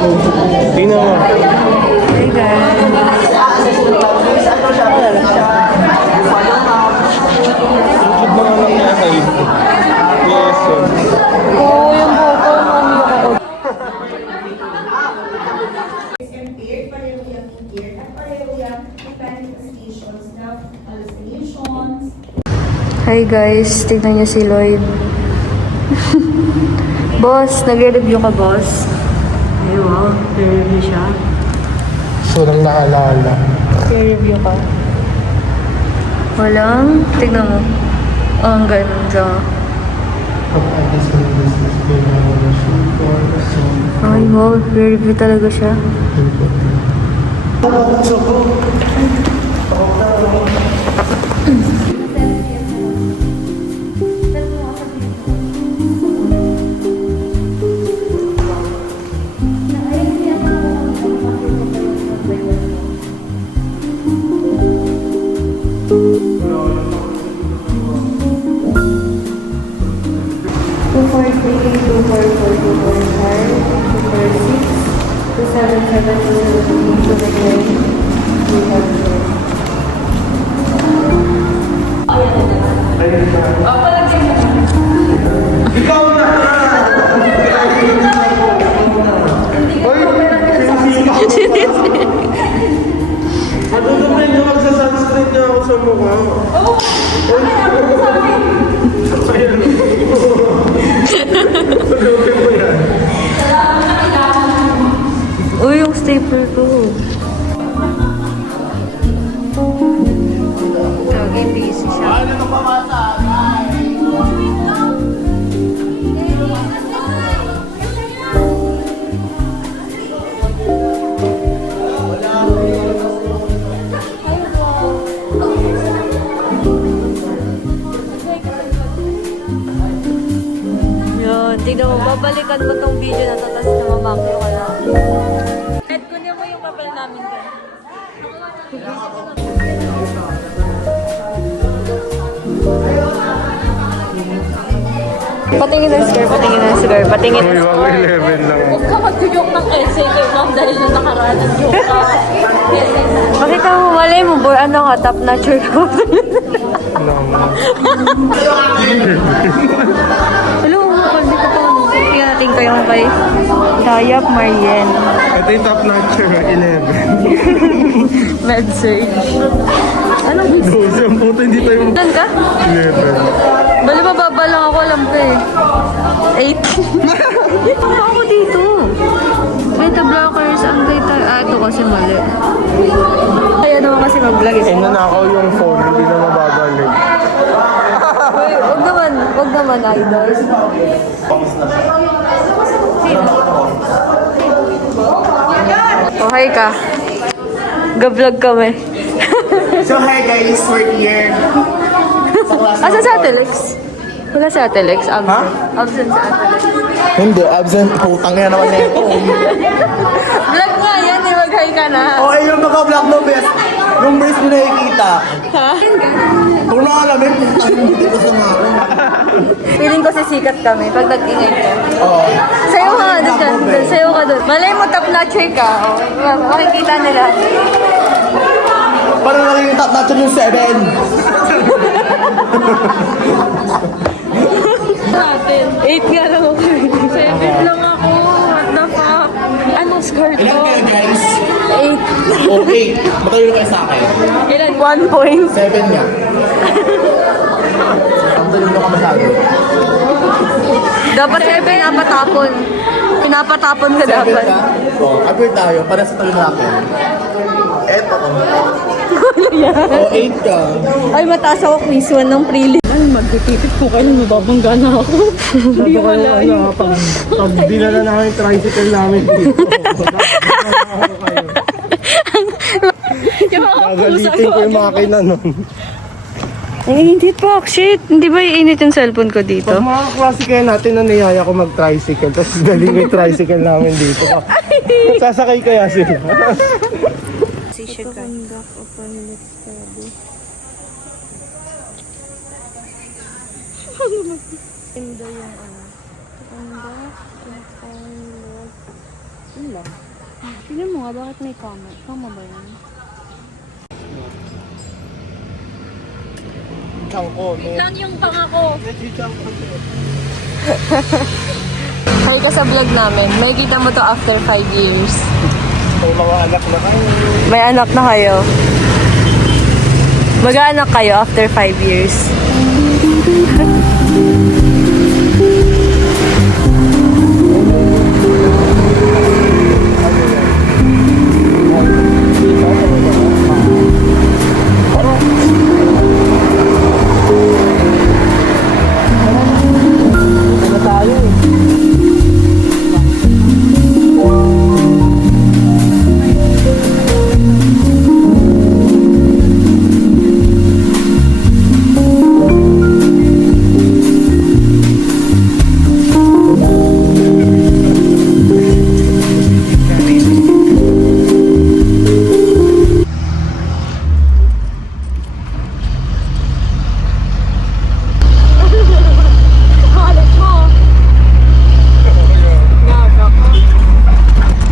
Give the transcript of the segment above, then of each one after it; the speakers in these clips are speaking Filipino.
Tingnan mo. Hey guys. YouTube na lang niya kayo. Yes, sir. Oo, yung buko. Umiyak ako. Impaired, pareho yung impaired, at pareho yung manifestations ng hallucinations. Hi guys, tignan niyo si Lloyd. Boss, nagre-review ka, boss? Ay, wow. Nagre-review siya. So, lang naalala. Nagre-review ka. Walang, tignan mo. Oh, ang ganda. Ay, wow. Nagre-review talaga siya. Matutumin na magsa-sunscreen niya ako sa mukha. Oo! Uy, yung staple ko. Lagi busy siya. Yun, tignan mo, babalikan mo tong video na to, tapos namamaklo ka na. Ed, kunin mo yung papel namin dyan. Patingin ng score, patingin ng score, patingin ng score. 11 lang. Huwag ka mag-joke ng essay kay ma'am dahil na nakaraan ng joke ka. Makita mo, malay mo, boy, ano ka, top notcher ko. Hello, pagdi ko pa. Tingnan natin kayong kay Dayap Marien. Ito yung top notcher, 11. Med-surge. Anong 12 ang puto, hindi tayo Ilan ka? 11. Bali mababa lang ako, alam ko eh. 8. Ano ako dito? Beta blockers, ang data. Ah, ito kasi mali. Kaya naman kasi mag-vlog eh. Nanakaw yung phone, hindi na mababalik. Uy, wag naman, idol. Oh, hi ka. Ga-vlog kami. So hi guys, we're here. Asan sa Atelix? Wala sa Atelix? Absent. Ha? Absent sa Atelix. Hindi, absent. Putang nga naman na ito. Vlog nga yan, eh. Mag-hi ka na. O ay yung naka-vlog mo, best. Yung brace mo nakikita. Ha? Kung nakalamin, putang yung buti ko sa mga. Feeling ko sisikat kami pag nag-ingay ka. Oo. Sayo ka nga doon. Sayo ka doon. Malay mo top notcher ka. Oh. Makikita nila. Parang naging top notcher yung 7. Natin. 8 nga lang ako. 7 lang ako. What the fuck? Ano score Ilan ko? kayo guys? 8. Okay. Matalino kayo sa akin. Ilan? 1 point. 7 nga. Ang talino ka masyado. Dapat sa'yo pinapatapon. Pinapatapon ka 7 dapat. ka? O, appear tayo para sa talino natin. Eto. O, 8 ka. Ay, mataas ako quiz 1 ng prelim. Magtitipid ko kayo, mababangga na ako. Hindi ko malayo. Pag dinala namin yung tricycle namin dito. Yung mga pusa Gagalitin ko yung makina nun. Ay, hindi pa. Shit. Hindi ba iinit yung cellphone ko dito? Pag mga klase kaya natin na niyaya ko mag-tricycle, tapos galing yung tricycle namin dito. Sasakay kaya sila. Conduct upon let's study. Ganda yung ano. Conduct upon let's... Ano lang. Tingnan mo nga, bakit may comma? Comma ba yan? Changko. Lang yung pangako. Hi ka sa vlog namin. May kita mo to after 5 years. May mga anak na kayo. May anak na kayo. Mag-aanak kayo after 5 years.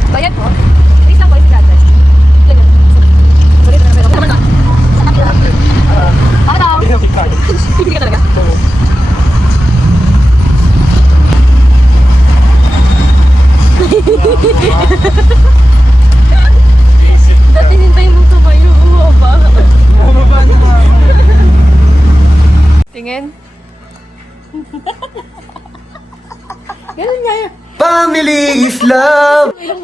Bayad po? Please lang po, is address. Bakit ako? Hindi ka talaga? Dati hintayin mo tumayo. Bumaba. Bumaba na nga ako. Tingin. Ganun nga yun. Family is love! Tignan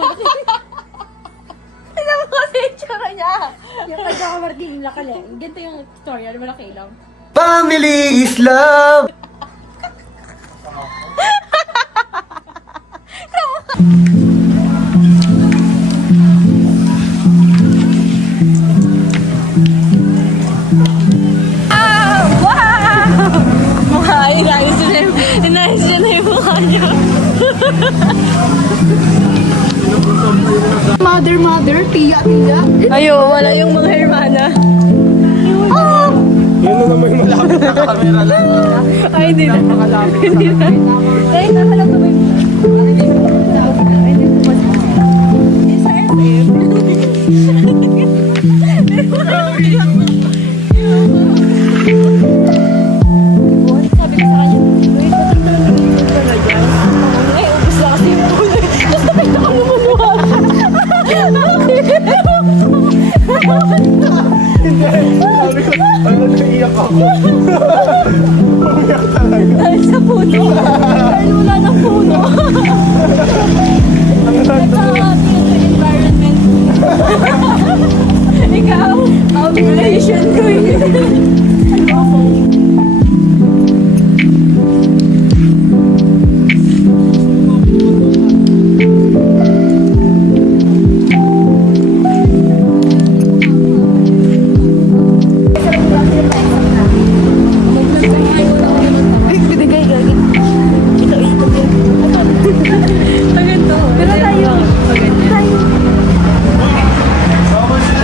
mo kasi yung tsura niya. Yung pagkakamarding lakali. Ganito yung tutorial, malaki lang. Family is love! Mukha, inayos niya na yung mukha niya. Mother, tiya. Ayo, wala yung mga hermana. Yun na naman yung malapit na camera lang. Ay, hindi na. Hindi na. Ay, nakalang ko ba yung... Sabi ko sa kanya, wait, ay, ubus lang kasi yung puno. Gusto ko ito kang lumumuha. Sabi ko, ano naiiyak ako? Umiyak talaga. Dahil sa puno. Dahil wala ng puno. Ang Sa ating environment. Ikaw, obligation ko yun. Ano ako? Binigay gagi. Ito. Paganto. Pero tayo. Tayo.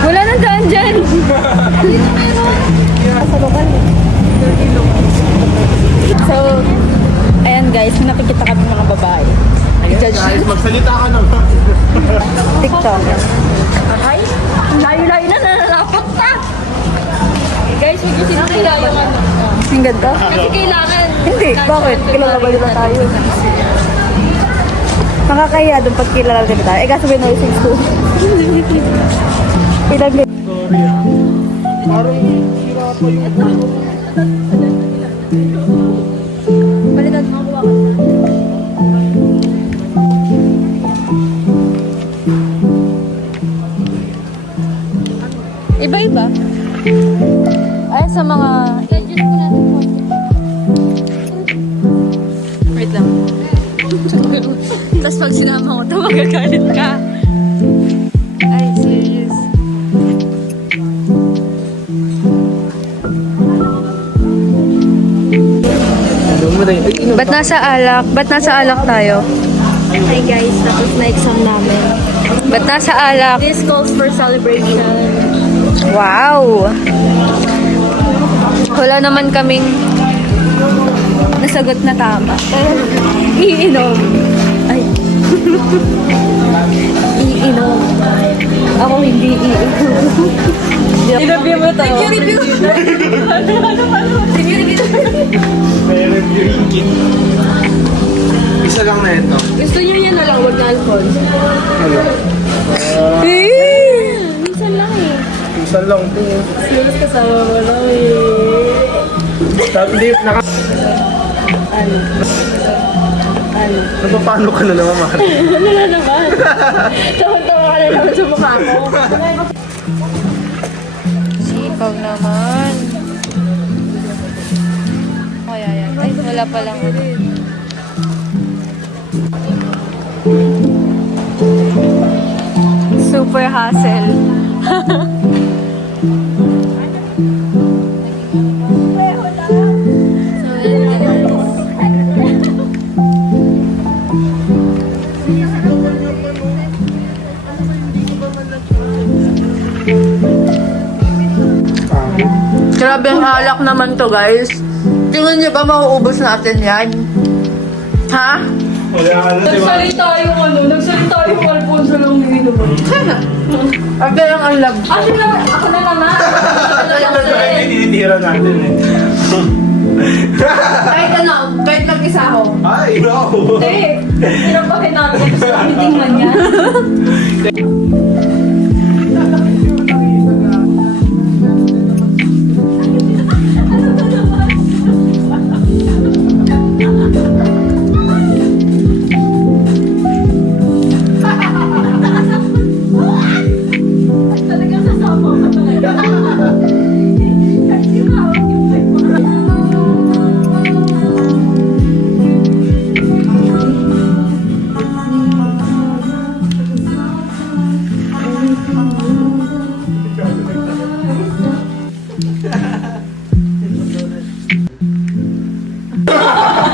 Wala nang daan dyan. Sa lokal. So, ayan guys, may nakikita kami mga babae. Guys, magsalita ka naman. TikTok. Ay, layo-layo na, nalalapak pa. Guys, huwag yung sinasira yung ano. Ang ganda? Kasi kailangan. Hindi, bakit? Kilala ba nila tayo? Nakakahiya doon pag kilala nila tayo. Eh, kaso may nursing school. Ilan ba? Sorry ah. Parang sira pa yung... Balikan mo, kuha ka. Iba-iba. Ay, sa mga... I-adjust ko natin po. Wait lang. Tapos pag sinama ko ito, magagalit ka. Ay, serious. Ba't nasa alak? Ba't nasa alak tayo? Hi guys, tapos na exam namin. Ba't nasa alak? This calls for celebration. Wow! Wala naman kaming nasagot na tama. Iinom. Ay, Iinom. Ako hindi iinom. I-review mo to. Review. May reviewing kit. Isa lang na ito. Gusto niyo yan na lang, wag na alcohol. Ano? Minsan lang eh. Isa lang ito. Silas kasama mo lang eh. Hindi, Ano? Paano ka na naman, Mari? Ano na naman? Tawa-tawa ka na naman sa mukha ko. Sipag naman. Kaya yan. Ay, wala pa lang. Super hassle. Grabe ang alak naman to, guys. Tingnan niyo ba mauubos natin yan? Ha? Wala ka na, Nagsalita yung nagsalita yung Alfonso lang umiinom. At kayang ang love. Ako na naman. Tinitira natin eh. Kahit ano, kahit mag-isa ako. Ay, no! Hindi. Pinapakin natin sa meeting man yan.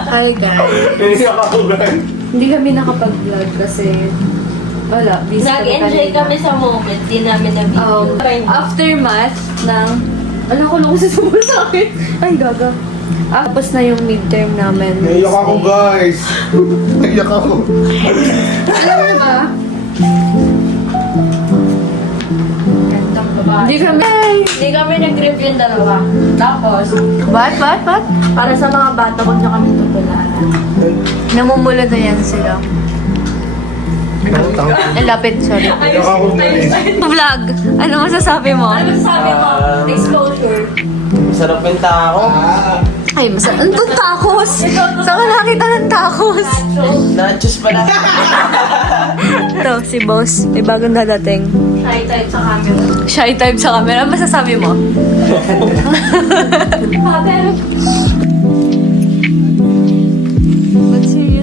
Hi guys. Niniyak ako, guys. Hindi kami nakapag-vlog kasi wala. Busy Nag-enjoy kanina. kami sa moment. Di namin Aftermath ng... Ano ko lang kasi sumul sa akin? Ay, gaga. Tapos na yung midterm namin. Naiyak ako, guys. Naiyak ako. Alam mo ba? Hindi kami nag-review yung dalawa. Tapos, What? para sa mga bata, huwag na kami tutularan. Namumula na yan sila. Lapit, sorry. Naiyak ako, guys. Vlog, ano masasabi mo? Ano sabi mo? Exposure. Masarap yung tako. Ay, ang takos! Saan ka nakita ng takos? Nachos pala. Ito, si boss. May bagong dadating. Shy type sa camera. Shy type sa camera. Ano masasabi mo? Father. Ba't serious?